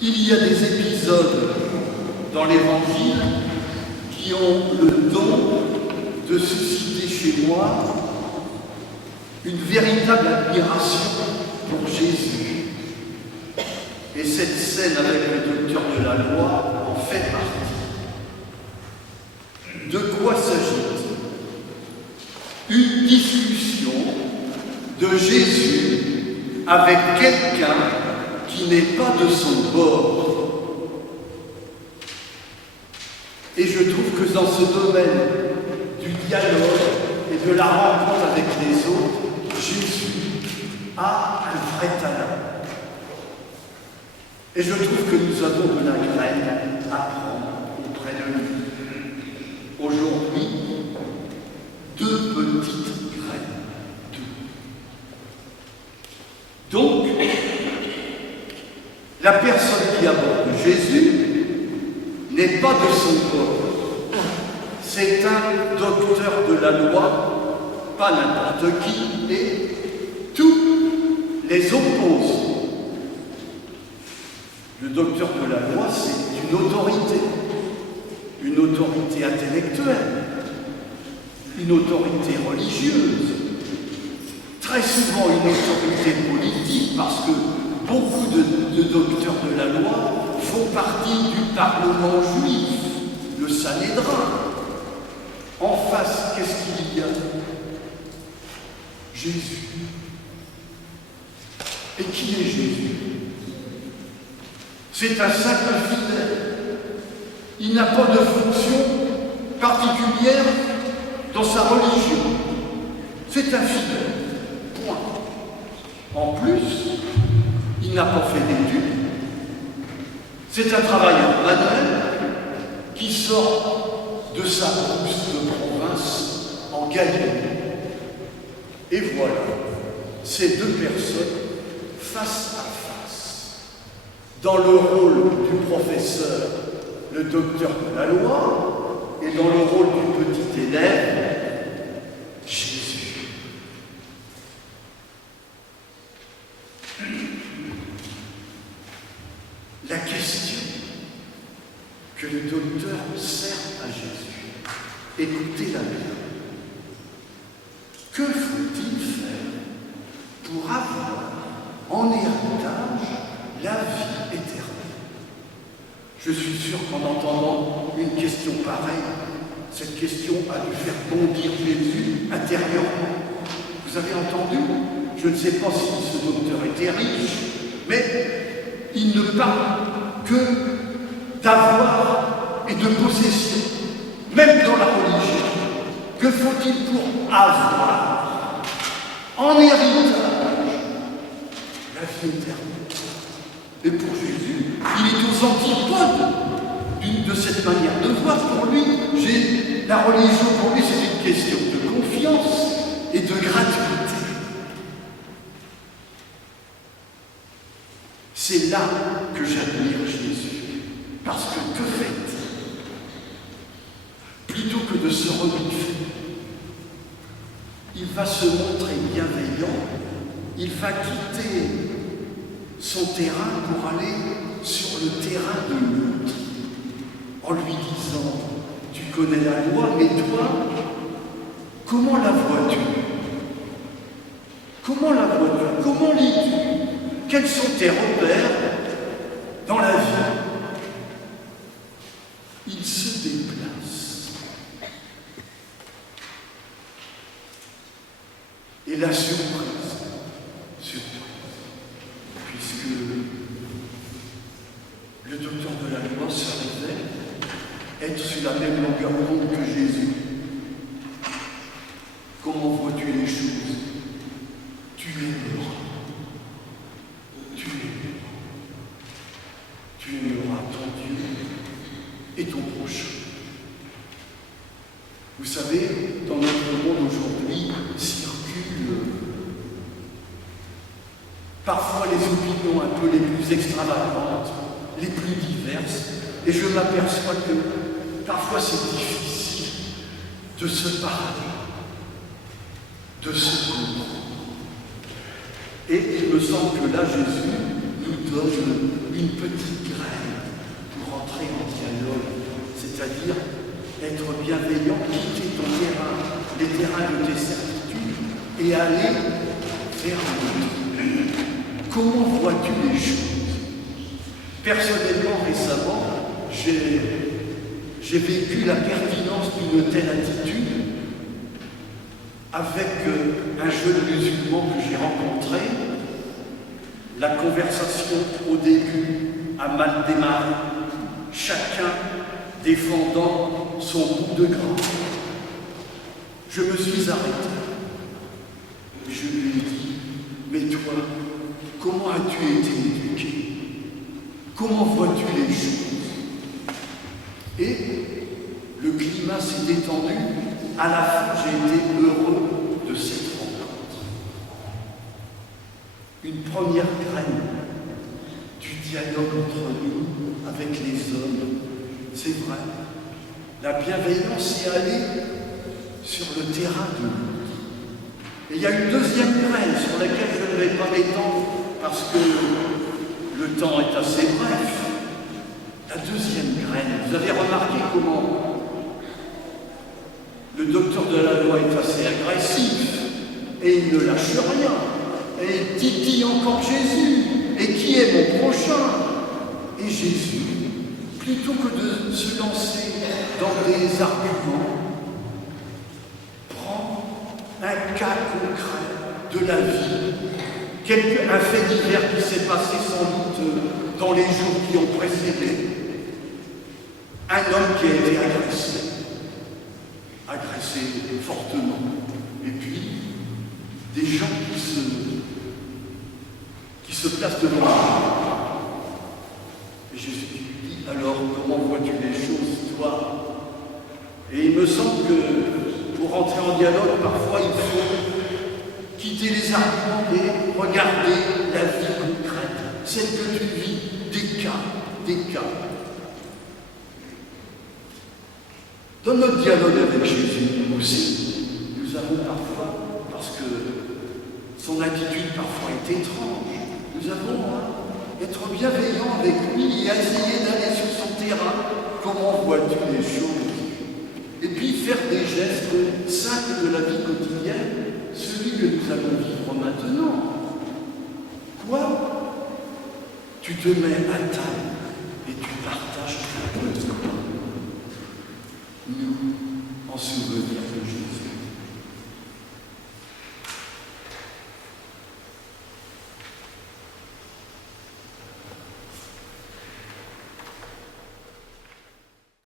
Il y a des épisodes dans l'Évangile qui ont le don de susciter chez moi une véritable admiration pour Jésus. Et cette scène avec le docteur de la loi en fait partie. De quoi s'agit-il? Une discussion de Jésus avec quelqu'un qui n'est pas de son bord. Et je trouve que dans ce domaine du dialogue et de la rencontre avec les autres, Jésus a un vrai talent. Et je trouve que nous avons de la graine à prendre auprès de lui. Aujourd'hui, deux petites graines. Donc, la personne qui aborde Jésus n'est pas de son bord. C'est un docteur de la loi, pas n'importe qui, et tous les opposent. Le docteur de la loi, c'est une autorité intellectuelle, une autorité religieuse, très souvent une autorité politique, parce que beaucoup de docteurs de la loi font partie du Parlement juif, le Sanhédrin. En face, qu'est-ce qu'il y a? Jésus. Et qui est Jésus? C'est un simple fidèle. Il n'a pas de fonction particulière dans sa religion. C'est un fidèle. Point. En plus, il n'a pas fait d'études. C'est un travailleur manuel qui sort de sa brousse de province en Galilée. Et voilà, ces deux personnes face à face. Dans le rôle du professeur, le docteur de la loi, et dans le rôle du petit élève, Jésus. La question que le docteur sert à Jésus, écoutez-la bien. Que faut-il faire pour avoir en héritage la vie éternelle? Je suis sûr qu'en entendant une question pareille, cette question a dû faire bondir Jésus intérieurement. Vous avez entendu? Je ne sais pas si ce docteur était riche, mais il ne parle que d'avoir et de possession, même dans la religion. Que faut-il pour avoir en héritage la vie éternelle? Et pour Jésus, il est aux antipodes de cette manière de voir. Pour lui, la religion, pour lui, c'est une question de confiance et de gratuité. C'est là que j'admire Jésus. Parce que fait-il? Plutôt que de se rebiffer, il va se montrer bienveillant, il va quitter son terrain pour aller sur le terrain de l'autre, en lui disant: tu connais la loi, mais toi, comment la vois-tu? Comment la vois-tu? Comment lis-tu? Quels sont tes repères dans la vie? Il se déplace. Et la surprise, puisque le docteur de la loi se révèle être sur la même longueur d'onde que Jésus. Comment vois-tu les choses? Tu aimeras. Tu aimeras. Tu aimeras ton Dieu et ton prochain. Vous savez, dans notre monde aujourd'hui, circulent parfois les opinions un peu les plus extravagantes, les plus diverses, et je m'aperçois que parfois c'est difficile de se parler, de se comprendre. Et il me semble que là, Jésus nous donne une petite graine pour entrer en dialogue, c'est-à-dire être bienveillant, quitter ton terrain, les terrains de tes certitudes et aller vers l'autre. Comment vois-tu les choses? Personnellement, récemment, j'ai vécu la pertinence d'une telle attitude avec un jeune musulman que j'ai rencontré. La conversation au début a mal démarré, chacun défendant son bout de gras. Je me suis arrêté. Je lui ai dit, mais toi, comment as-tu été éduqué? Comment vois-tu les choses? Et le climat s'est détendu. À la fin, j'ai été heureux de cette rencontre. Une première graine du dialogue entre nous avec les hommes. C'est vrai, la bienveillance est allée sur le terrain de l'autre. Et il y a une deuxième graine sur laquelle je ne vais pas m'étendre parce que le temps est assez bref. La deuxième graine, vous avez remarqué comment le docteur de la loi est assez agressif et il ne lâche rien. Et il titille encore Jésus. Et qui est mon prochain? Et Jésus, plutôt que de se lancer dans des arguments, prend un cas concret de la vie, un fait divers qui s'est passé sans doute dans les jours qui ont précédé. Un homme qui a été agressé fortement, et puis des gens qui se placent devant lui. Et Jésus lui dit, alors comment vois-tu les choses, toi? Et il me semble que pour entrer en dialogue, parfois il faut quitter les arguments et regarder la vie concrète, celle que tu vis, des cas. Dans notre dialogue avec Jésus aussi, nous avons parfois, parce que son attitude parfois est étrange, nous avons à être bienveillants avec lui et à essayer d'aller sur son terrain. Comment vois-tu les choses? Et puis faire des gestes simples de la vie quotidienne, celui que nous allons vivre maintenant. Quoi? Tu te mets à table et tu partages un peu de quoi? Nous, en souvenir de Jésus.